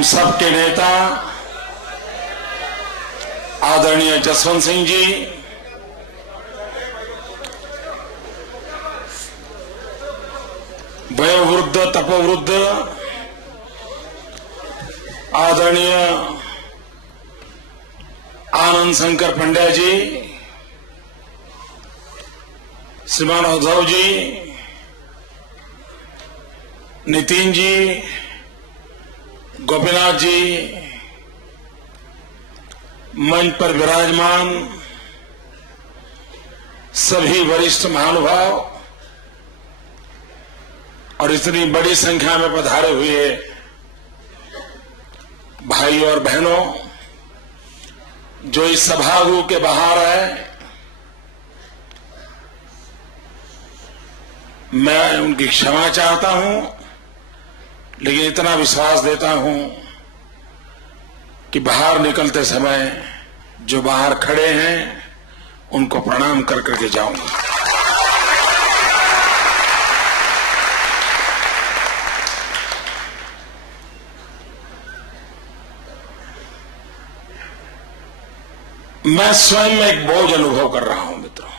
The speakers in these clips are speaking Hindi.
हम सब के नेता आदरणीय जसवंत सिंह जी, वयोवृद्ध तपोवृद्ध आदरणीय आनंद शंकर पंड्या जी, श्रीमान उद्धव जी, नितिन जी, गोपीनाथ जी, मंच पर विराजमान सभी वरिष्ठ महानुभाव और इतनी बड़ी संख्या में पधारे हुए भाई और बहनों, जो इस सभागृह के बाहर है, मैं उनकी क्षमा चाहता हूं, लेकिन इतना विश्वास देता हूं कि बाहर निकलते समय जो बाहर खड़े हैं उनको प्रणाम कर करके जाऊंगा। मैं स्वयं में एक बोझ अनुभव कर रहा हूं मित्रों,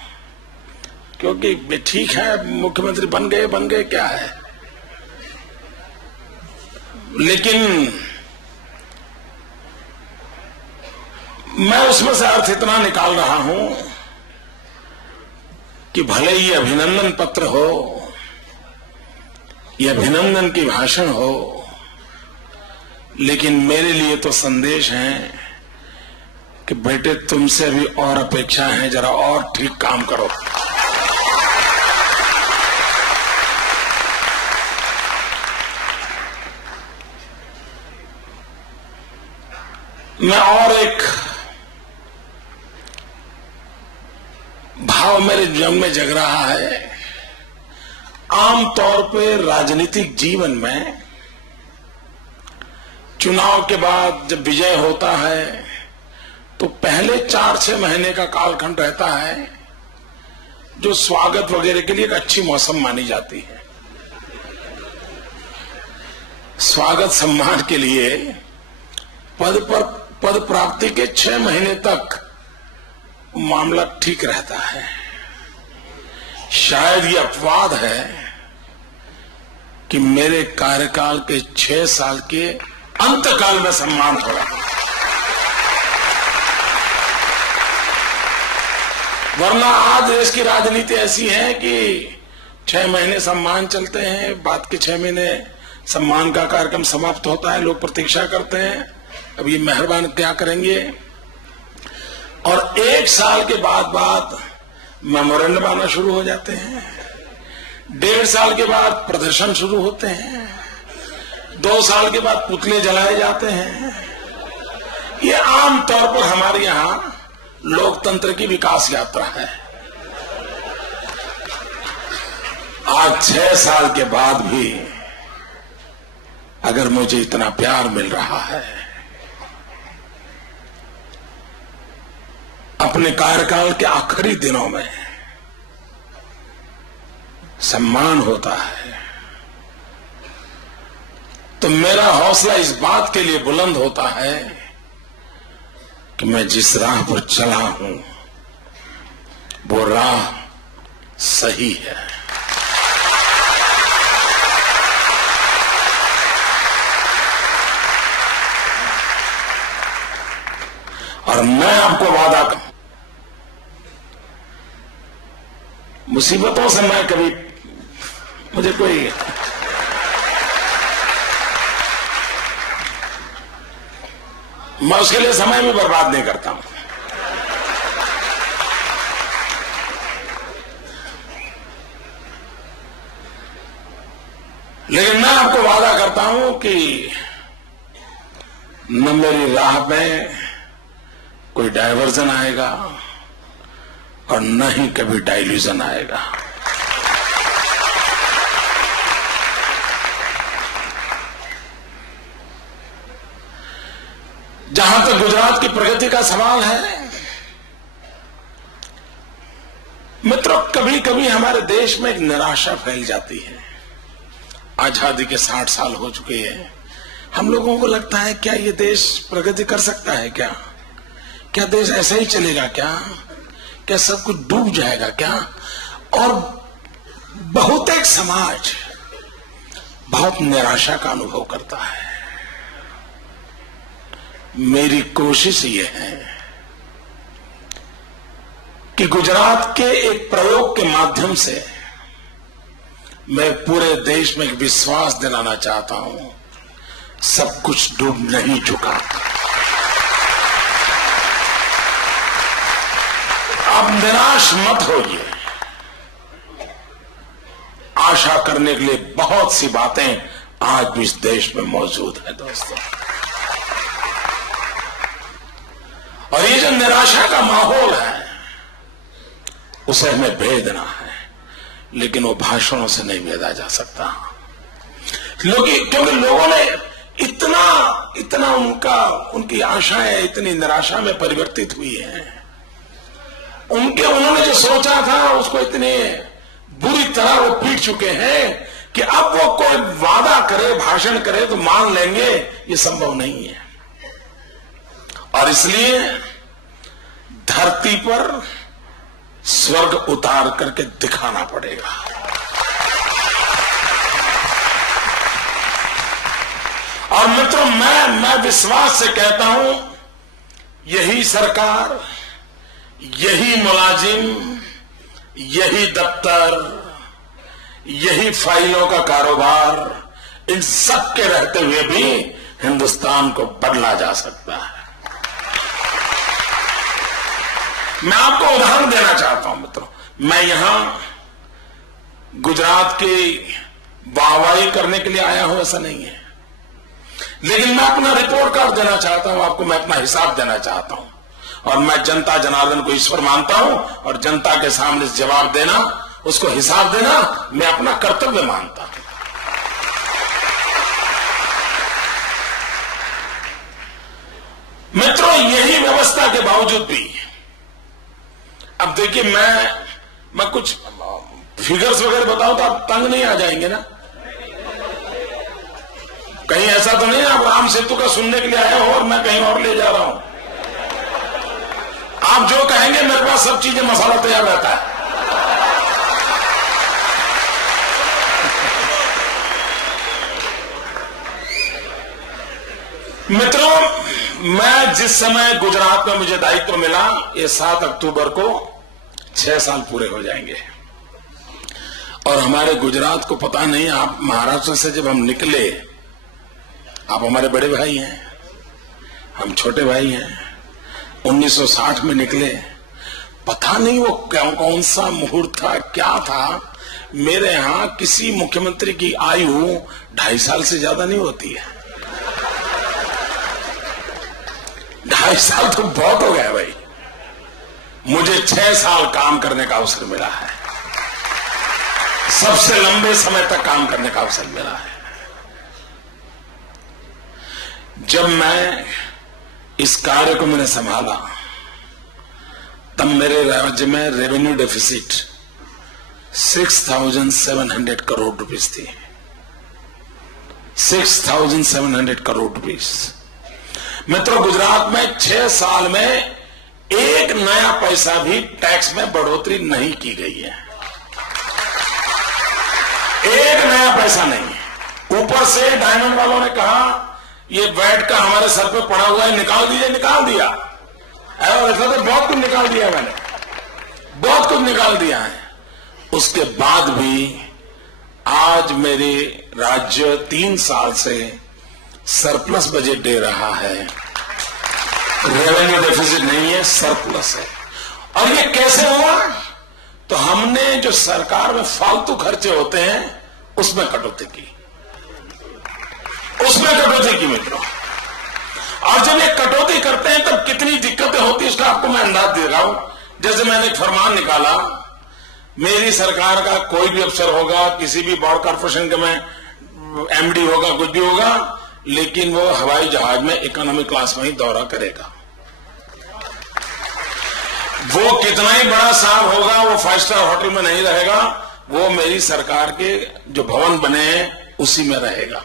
क्योंकि ठीक है मुख्यमंत्री बन गए क्या है, लेकिन मैं उसमें से अर्थ इतना निकाल रहा हूं कि भले ही अभिनंदन पत्र हो, ये अभिनंदन की भाषण हो, लेकिन मेरे लिए तो संदेश है कि बेटे तुमसे भी और अपेक्षा है, जरा और ठीक काम करो। मैं और एक भाव मेरे मन में जग रहा है। आमतौर पे राजनीतिक जीवन में चुनाव के बाद जब विजय होता है तो पहले 4-6 महीने का कालखंड रहता है जो स्वागत वगैरह के लिए एक अच्छी मौसम मानी जाती है। स्वागत सम्मान के लिए पद प्राप्ति के 6 महीने तक मामला ठीक रहता है। शायद ये अपवाद है कि मेरे कार्यकाल के 6 साल के अंतकाल में सम्मान हो रहा है, वरना आज देश की राजनीति ऐसी है कि 6 महीने सम्मान चलते हैं, बाद के 6 महीने सम्मान का कार्यक्रम समाप्त होता है, लोग प्रतीक्षा करते हैं अब ये मेहरबान क्या करेंगे, और 1 साल के बाद मेमोरेंडम आना शुरू हो जाते हैं, 1.5 साल के बाद प्रदर्शन शुरू होते हैं, 2 साल के बाद पुतले जलाए जाते हैं। ये आमतौर पर हमारे यहां लोकतंत्र की विकास यात्रा है। आज 6 साल के बाद भी अगर मुझे इतना प्यार मिल रहा है, अपने कार्यकाल के आखिरी दिनों में सम्मान होता है, तो मेरा हौसला इस बात के लिए बुलंद होता है कि मैं जिस राह पर चला हूं वो राह सही है। और मैं आपको वादा करूं, मुसीबतों से मैं कभी, मुझे कोई मैं उसके लिए समय भी बर्बाद नहीं करता हूं। लेकिन मैं आपको वादा करता हूं कि न मेरी राह में कोई डायवर्जन आएगा और न ही कभी डाइल्यूजन आएगा। जहां तक गुजरात की प्रगति का सवाल है, मित्रों, कभी कभी हमारे देश में एक निराशा फैल जाती है। आजादी के 60 साल हो चुके हैं, हम लोगों को लगता है क्या ये देश प्रगति कर सकता है? क्या देश ऐसा ही चलेगा? क्या सब कुछ डूब जाएगा क्या? और बहुत एक समाज बहुत निराशा का अनुभव करता है। मेरी कोशिश ये है कि गुजरात के एक प्रयोग के माध्यम से मैं पूरे देश में एक विश्वास दिलाना चाहता हूं, सब कुछ डूब नहीं चुका। आप निराश मत होइए। आशा करने के लिए बहुत सी बातें आज भी इस देश में मौजूद है दोस्तों। और ये जो निराशा का माहौल है उसे हमें भेदना है, लेकिन वो भाषणों से नहीं भेदा जा सकता। क्योंकि लोगों ने इतना उनकी आशाएं इतनी निराशा में परिवर्तित हुई हैं। उन्होंने जो सोचा था उसको इतने बुरी तरह वो पीट चुके हैं कि अब वो कोई वादा करे, भाषण करे तो मान लेंगे, ये संभव नहीं है। और इसलिए धरती पर स्वर्ग उतार करके दिखाना पड़ेगा। और मित्रों, मैं विश्वास से कहता हूं, यही सरकार, यही मुलाजिम, यही दफ्तर, यही फाइलों का कारोबार, इन सब के रहते हुए भी हिंदुस्तान को बदला जा सकता है। मैं आपको उदाहरण देना चाहता हूं मित्रों। मैं यहां गुजरात की वाहवाही करने के लिए आया हूं ऐसा नहीं है, लेकिन मैं अपना रिपोर्ट कार्ड देना चाहता हूं आपको, मैं अपना हिसाब देना चाहता हूं। और मैं जनता जनार्दन को ईश्वर मानता हूं और जनता के सामने जवाब देना, उसको हिसाब देना मैं अपना कर्तव्य मानता हूं। मित्रों, यही व्यवस्था के बावजूद भी, अब देखिए मैं कुछ फिगर्स वगैरह बताऊं तो आप तंग नहीं आ जाएंगे ना? कहीं ऐसा तो नहीं आप राम सेतु का सुनने के लिए आए हो और मैं कहीं और ले जा रहा हूं। आप जो कहेंगे मेरे पास सब चीजें मसाला तैयार रहता है। मित्रों, मैं जिस समय गुजरात में मुझे दायित्व मिला, ये 7 अक्टूबर को 6 साल पूरे हो जाएंगे। और हमारे गुजरात को पता नहीं, आप महाराष्ट्र से जब हम निकले, आप हमारे बड़े भाई हैं, हम छोटे भाई हैं, 1960 में निकले। पता नहीं वो कौन सा मुहूर्त था, क्या था। मेरे यहां किसी मुख्यमंत्री की आयु 2.5 साल से ज्यादा नहीं होती है। 2.5 साल तो बहुत हो गया भाई। मुझे 6 साल काम करने का अवसर मिला है, सबसे लंबे समय तक काम करने का अवसर मिला है। जब मैं इस कार्य को मैंने संभाला, तब मेरे राज्य में रेवेन्यू डेफिसिट 6,700 करोड़ रुपीस थी। 6,700 करोड़ रुपीस। मित्रों, गुजरात में 6 साल में एक नया पैसा भी टैक्स में बढ़ोतरी नहीं की गई है। एक नया पैसा नहीं। ऊपर से डायमंड वालों ने कहा ये वैट का हमारे सर पे पड़ा हुआ है, निकाल दीजिए, निकाल दिया। और ऐसा तो बहुत कुछ निकाल दिया, मैंने बहुत कुछ निकाल दिया है। उसके बाद भी आज मेरे राज्य 3 साल से सरप्लस बजट दे रहा है। रेवेन्यू डेफिसिट नहीं है, सरप्लस है। और ये कैसे हुआ? तो हमने जो सरकार में फालतू खर्चे होते हैं उसमें कटौती की, मित्रों। और जब ये कटौती करते हैं तब कितनी दिक्कतें होती है उसका आपको मैं अंदाज दे रहा हूं। जैसे मैंने एक फरमान निकाला, मेरी सरकार का कोई भी अफसर होगा, किसी भी बोर्ड कॉर्पोरेशन के में एमडी होगा, कुछ भी होगा, लेकिन वो हवाई जहाज में इकोनॉमी क्लास में ही दौरा करेगा। वो कितना ही बड़ा साहब होगा, वो 5 स्टार होटल में नहीं रहेगा, वो मेरी सरकार के जो भवन बने हैं उसी में रहेगा।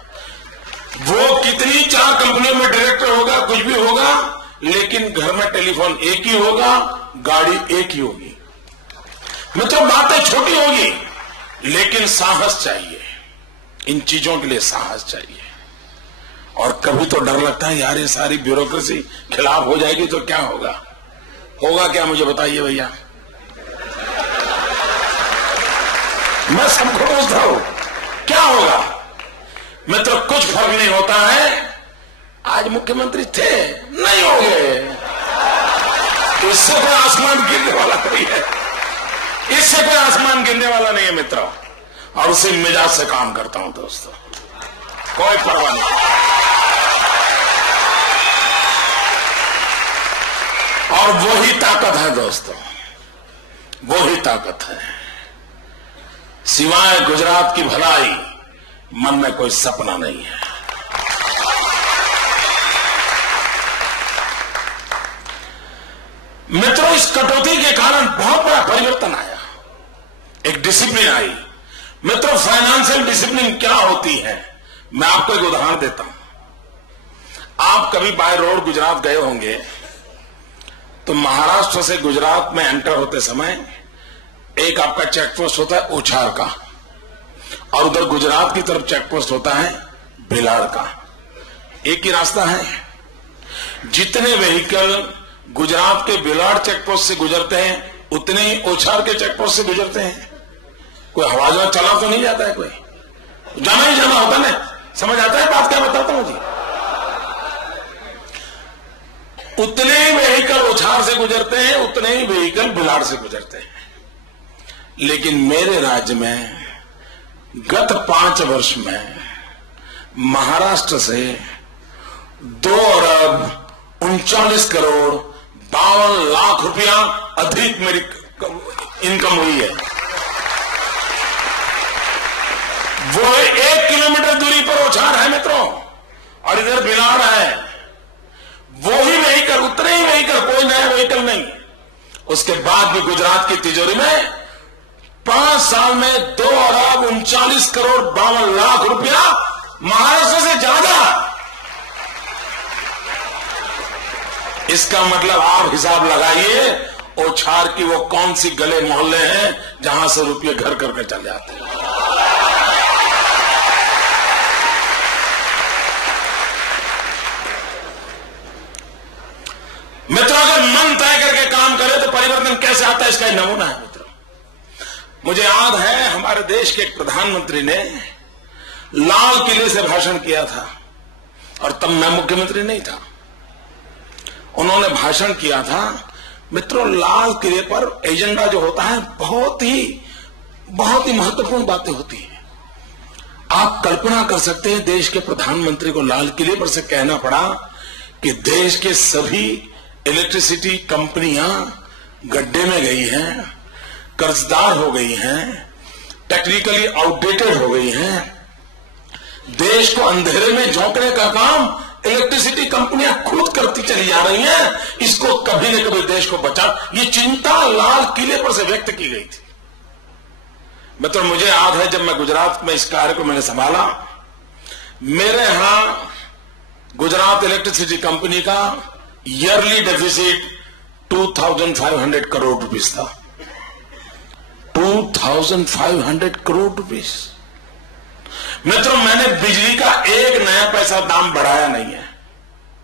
वो कितनी 4 कंपनियों में डायरेक्टर होगा, कुछ भी होगा, लेकिन घर में टेलीफोन एक ही होगा, गाड़ी एक ही होगी। मतलब बातें छोटी होगी, लेकिन साहस चाहिए। इन चीजों के लिए साहस चाहिए। और कभी तो डर लगता है यार, ये सारी ब्यूरोक्रेसी खिलाफ हो जाएगी तो क्या होगा। होगा क्या, मुझे बताइए भैया। मैं सबको पूछता हूं क्या होगा। मित्रों, कुछ फर्क नहीं होता है। आज मुख्यमंत्री थे, नहीं हो गए, तो इससे कोई आसमान गिरने वाला नहीं है, इससे कोई आसमान गिरने वाला नहीं है मित्रों। और उसी मिजाज से काम करता हूं दोस्तों, कोई परवाह नहीं। और वही ताकत है दोस्तों, वही ताकत है। सिवाय गुजरात की भलाई मन में कोई सपना नहीं है। मित्रों, इस कटौती के कारण बहुत बड़ा परिवर्तन आया, एक डिसिप्लिन आई। मित्रों, फाइनेंशियल डिसिप्लिन क्या होती है, मैं आपको एक उदाहरण देता हूं। आप कभी बाय रोड गुजरात गए होंगे, तो महाराष्ट्र से गुजरात में एंटर होते समय एक आपका चेक पोस्ट होता है ओछार का, और उधर गुजरात की तरफ चेक पोस्ट होता है भिलाड़ का। एक ही रास्ता है। जितने व्हीकल गुजरात के भिलाड़ चेक पोस्ट से गुजरते हैं, उतने ही ओछार के चेक पोस्ट से गुजरते हैं। कोई हवा जहाज चला तो नहीं जाता है, कोई जाना ही जाना होता है। समझ आता है बात क्या बताता हूं जी। उतने ही व्हीकल ओछार से गुजरते हैं, उतने ही व्हीकल भिलाड़ से गुजरते हैं। लेकिन मेरे राज्य में गत 5 वर्ष में महाराष्ट्र से 2,39,52,52,00,000 रुपया अधिक मेरी इनकम हुई है। वो 1 किलोमीटर दूरी पर ओछार है मित्रों, और इधर भिलाड़ है। वो ही व्हीकल, उतने ही व्हीकल, कोई नया व्हीकल नहीं। उसके बाद भी गुजरात की तिजोरी में 5 साल में 2,39,52,00,000 रुपया महाराष्ट्र से ज्यादा। इसका मतलब आप हिसाब लगाइए, ओछार की वो कौन सी गले मोहल्ले हैं जहां से रुपये घर करके चले जाते हैं। मित्रों, अगर मन तय करके काम करे तो परिवर्तन कैसे आता है, इसका नमूना है मित्रों। मुझे याद है, हमारे देश के एक प्रधानमंत्री ने लाल किले से भाषण किया था, और तब मैं मुख्यमंत्री नहीं था। उन्होंने भाषण किया था। मित्रों, लाल किले पर एजेंडा जो होता है, बहुत ही महत्वपूर्ण बातें होती हैं। आप कल्पना कर सकते हैं, देश के प्रधानमंत्री को लाल किले पर से कहना पड़ा कि देश के सभी इलेक्ट्रिसिटी कंपनियां गड्ढे में गई हैं, कर्जदार हो गई हैं, टेक्निकली आउटडेटेड हो गई हैं। देश को अंधेरे में झोंकने का काम इलेक्ट्रिसिटी कंपनियां खुद करती चली जा रही हैं। इसको कभी न कभी देश को बचा, ये चिंता लाल किले पर से व्यक्त की गई थी। मित्रों, मुझे याद है, जब मैं गुजरात में इस कार्य को मैंने संभाला, मेरे यहां गुजरात इलेक्ट्रिसिटी कंपनी का ईयरली डेफिसिट 2,500 करोड़ रुपीस था। 2,500 करोड़ रुपीस। मित्रों, मैंने बिजली का एक नया पैसा दाम बढ़ाया नहीं है।